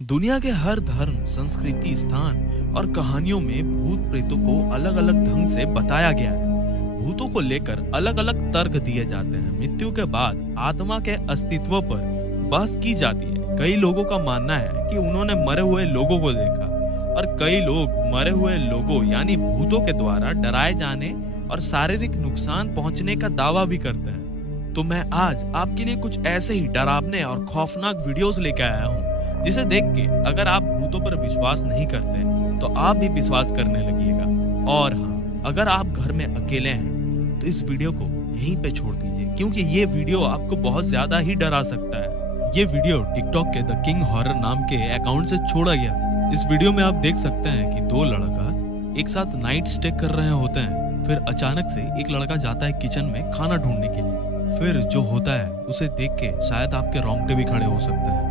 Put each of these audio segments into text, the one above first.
दुनिया के हर धर्म, संस्कृति, स्थान और कहानियों में भूत प्रेतों को अलग अलग ढंग से बताया गया है। भूतों को लेकर अलग अलग तर्क दिए जाते हैं। मृत्यु के बाद आत्मा के अस्तित्व पर बहस की जाती है। कई लोगों का मानना है कि उन्होंने मरे हुए लोगों को देखा और कई लोग मरे हुए लोगों यानी भूतों के द्वारा डराए जाने और शारीरिक नुकसान पहुंचने का दावा भी करते हैं। तो मैं आज आपके लिए कुछ ऐसे ही डरावने और खौफनाक वीडियोस लेकर आया हूँ, जिसे देख के अगर आप भूतों पर विश्वास नहीं करते तो आप भी विश्वास करने लगिएगा। और हाँ, अगर आप घर में अकेले हैं तो इस वीडियो को यहीं पे छोड़ दीजिए, क्योंकि ये वीडियो आपको बहुत ज्यादा ही डरा सकता है। ये वीडियो टिकटॉक के द किंग हॉरर नाम के अकाउंट से छोड़ा गया। इस वीडियो में आप देख सकते हैं कि दो लड़का एक साथ नाइट स्टे कर रहे होते हैं। फिर अचानक से एक लड़का जाता है किचन में खाना ढूंढने के लिए। फिर जो होता है उसे देख के शायद आपके रोंगटे भी खड़े हो सकते हैं।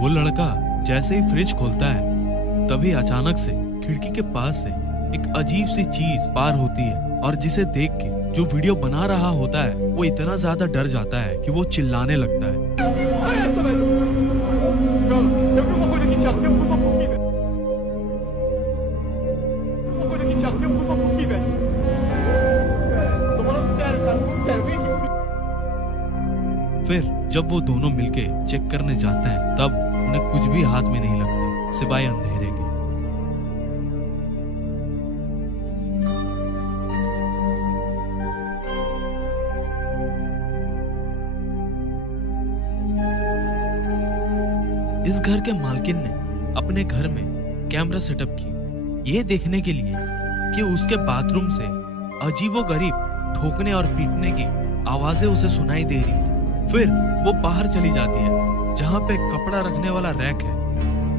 वो लड़का जैसे ही फ्रिज खोलता है तभी अचानक से खिड़की के पास से एक अजीब सी चीज पार होती है, और जिसे देख के जो वीडियो बना रहा होता है वो इतना ज्यादा डर जाता है कि वो चिल्लाने लगता है। फिर जब वो दोनों मिलके चेक करने जाते हैं तब उन्हें कुछ भी हाथ में नहीं लगता सिवाय अंधेरे के। इस घर के मालकिन ने अपने घर में कैमरा सेटअप की, ये देखने के लिए कि उसके बाथरूम से अजीबोगरीब ठोकने और पीटने की आवाजें उसे सुनाई दे रही थी। फिर वो बाहर चली जाती है, जहाँ पे कपड़ा रखने वाला रैक है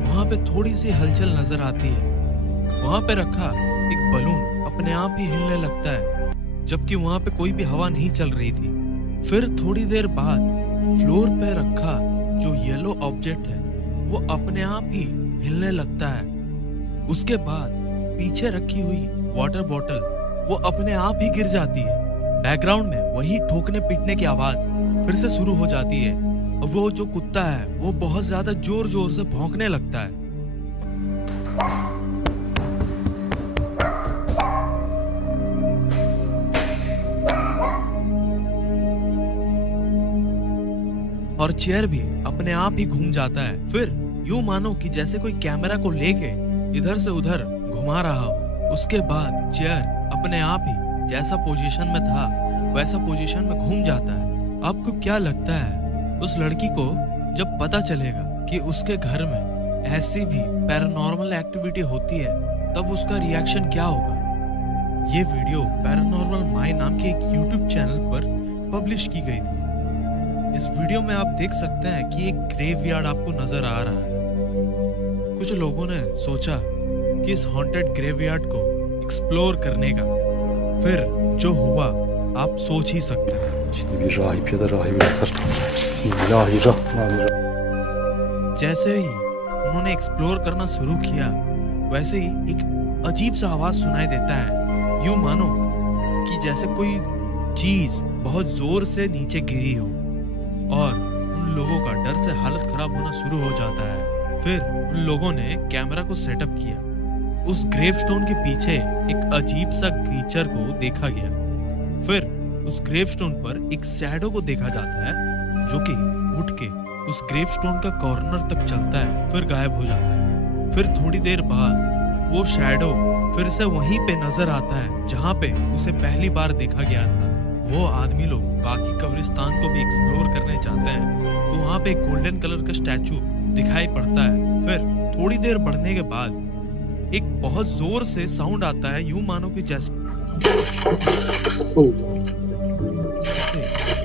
वहाँ पे थोड़ी सी हलचल नजर आती है। वहाँ पे रखा एक बलून अपने आप ही हिलने लगता है, जबकि वहाँ पे कोई भी हवा नहीं चल रही थी। फिर थोड़ी देर बाद फ्लोर पे रखा जो येलो ऑब्जेक्ट है वो अपने आप ही हिलने लगता है। उसके बाद पीछे रखी हुई वाटर बॉटल वो अपने आप ही गिर जाती है। बैकग्राउंड में वही ठोकने पीटने की आवाज फिर से शुरू हो जाती है और वो जो कुत्ता है वो बहुत ज्यादा जोर जोर से भौंकने लगता है। और चेयर भी अपने आप ही घूम जाता है। फिर यूं मानो कि जैसे कोई कैमरा को लेके इधर से उधर घुमा रहा हो। उसके बाद चेयर अपने आप ही जैसा पोजीशन में था वैसा पोजीशन में घूम जाता है। आपको क्या लगता है उस लड़की को जब पता चलेगा कि उसके घर में ऐसी भी पैरानॉर्मल एक्टिविटी होती है तब उसका रिएक्शन क्या होगा? ये वीडियो पैरानॉर्मल माई नाम के एक यूट्यूब चैनल पर पब्लिश की गई थी। इस वीडियो में आप देख सकते हैं कि एक ग्रेवयार्ड आपको नजर आ रहा है। कुछ लोगों ने सोचा कि इस हॉन्टेड ग्रेवयार्ड को एक्सप्लोर करने का, फिर जो हुआ आप सोच ही सकते हैं। जैसे ही उन्होंने एक्सप्लोर करना शुरू किया वैसे ही एक अजीब सा आवाज सुनाई देता है। यूं मानो कि जैसे कोई चीज बहुत जोर से नीचे गिरी हो, और उन लोगों का डर से हालत खराब होना शुरू हो जाता है। फिर उन लोगों ने कैमरा को सेटअप किया। उस ग्रेवस्टोन के पीछे एक अजीब सा क्रीचर को देखा गया। फिर उस ग्रेवस्टोन पर एक शैडो को देखा जाता है जो कि उठ के उस ग्रेवस्टोन का कॉर्नर तक चलता है, फिर गायब हो जाता है। फिर थोड़ी देर बाद वो शैडो फिर से वहीं पे नजर आता है जहाँ पे उसे पहली बार देखा गया था। वो आदमी लोग बाकी कब्रिस्तान को भी एक्सप्लोर करने चाहते हैं तो वहाँ पे एक गोल्डन कलर का स्टैचू दिखाई पड़ता है। फिर थोड़ी देर बढ़ने के बाद एक बहुत जोर से साउंड आता है, यूं मानो कि जैसे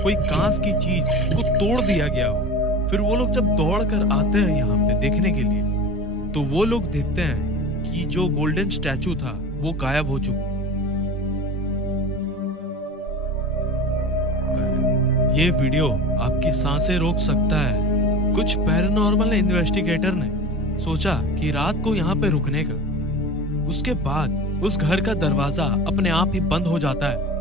कोई कांच की चीज को तोड़ दिया गया हो। फिर वो लोग जब दौड़ कर आते हैं यहाँ पे देखने के लिए तो वो लोग देखते हैं कि जो गोल्डन स्टैचू था वो गायब हो चुका है। ये वीडियो आपकी सांसें रोक सकता है। कुछ पैरानॉर्मल इन्वेस्टिगेटर ने सोचा कि रात को यहाँ पे रुकने का। उसके बाद उस घर का दरवाजा अपने आप ही बंद हो जाता है।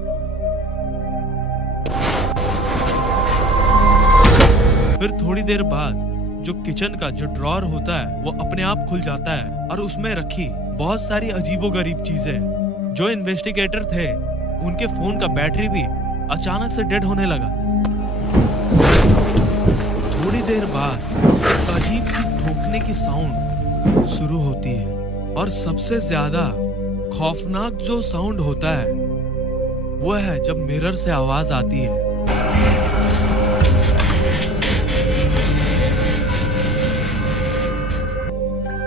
फिर थोड़ी देर बाद जो किचन का जो ड्रॉर होता है वो अपने आप खुल जाता है और उसमें रखी बहुत सारी अजीबोगरीब चीजें। जो इन्वेस्टिगेटर थे उनके फोन का बैटरी भी अचानक से डेड होने लगा। थोड़ी देर बाद अजीब सी ठोकने की साउंड शुरू होती है और सबसे ज्यादा खौफनाक जो साउंड होता है वो है जब मिरर से आवाज आती है।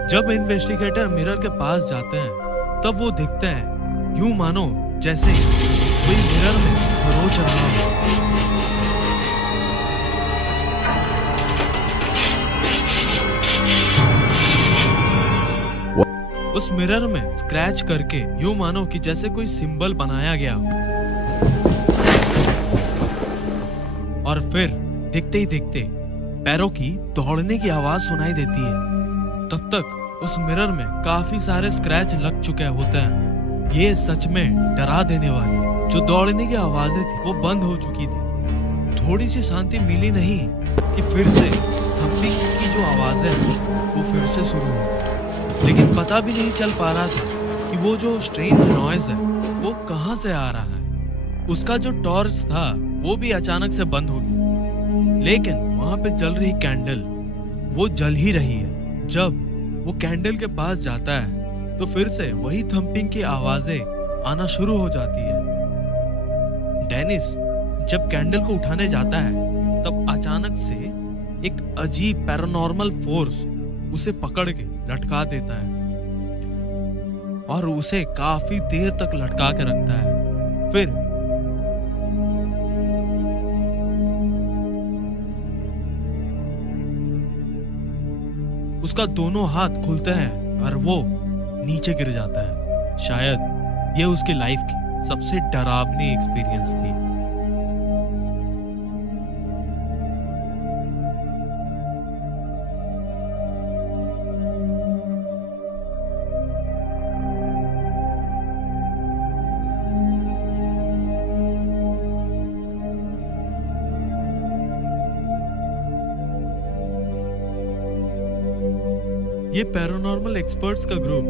जब इन्वेस्टिगेटर मिरर के पास जाते हैं तब वो देखते हैं यूं मानो जैसे कोई मिरर में खरोच रहा हो। उस मिरर में स्क्रैच करके यूं मानो कि जैसे कोई सिंबल बनाया गया हो। और फिर देखते ही देखते पैरों की दौड़ने की आवाज सुनाई देती है। तब तक उस मिरर में काफी सारे स्क्रैच लग चुके होते हैं। ये सच में डरा देने वाली जो दौड़ने की आवाजें थी वो बंद हो चुकी थी। थोड़ी सी शांति मिली नहीं कि फिर से थंपिंग की जो आवाजें हैं वो फिर से शुरू हो। लेकिन पता भी नहीं चल पा रहा था कि वो जो स्ट्रेंज नॉइज है वो कहाँ से आ रहा है। उसका जो टॉर्च था वो भी अचानक से बंद हो गया, लेकिन वहां पे जल रही कैंडल वो जल ही रही है। जब वो कैंडल के पास जाता है तो फिर से वही थंपिंग की आवाजें आना शुरू हो जाती है। डेनिस जब कैंडल को उठाने जाता है तब अचानक से एक अजीब पैरानॉर्मल फोर्स उसे पकड़ के लटका देता है और उसे काफी देर तक लटका के रखता है। फिर उसका दोनों हाथ खुलते हैं और वो नीचे गिर जाता है। शायद ये उसकी लाइफ की सबसे डरावनी एक्सपीरियंस थी। ये पैरानॉर्मल एक्सपर्ट्स का ग्रुप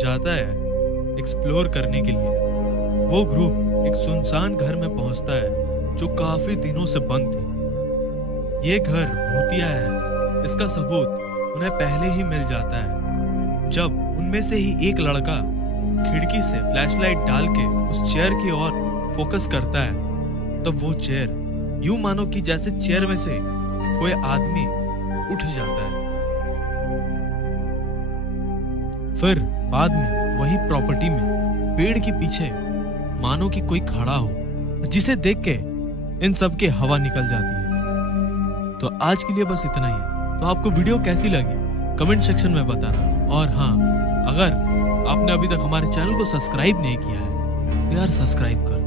जाता है एक्सप्लोर करने के लिए। वो ग्रुप एक सुनसान घर में पहुंचता है जो काफी दिनों से बंद थी। ये घर भूतिया है, इसका सबूत उन्हें पहले ही मिल जाता है जब उनमें से ही एक लड़का खिड़की से फ्लैशलाइट डाल के उस चेयर की ओर फोकस करता है। तब वो चेयर यूं मानो कि जैसे चेयर में से कोई आदमी उठ जाता है। फिर बाद में वही प्रॉपर्टी में पेड़ के पीछे मानो कि कोई खड़ा हो, जिसे देख के इन सब के हवा निकल जाती है। तो आज के लिए बस इतना ही। तो आपको वीडियो कैसी लगी कमेंट सेक्शन में बताना। और हाँ, अगर आपने अभी तक हमारे चैनल को सब्सक्राइब नहीं किया है तो यार सब्सक्राइब कर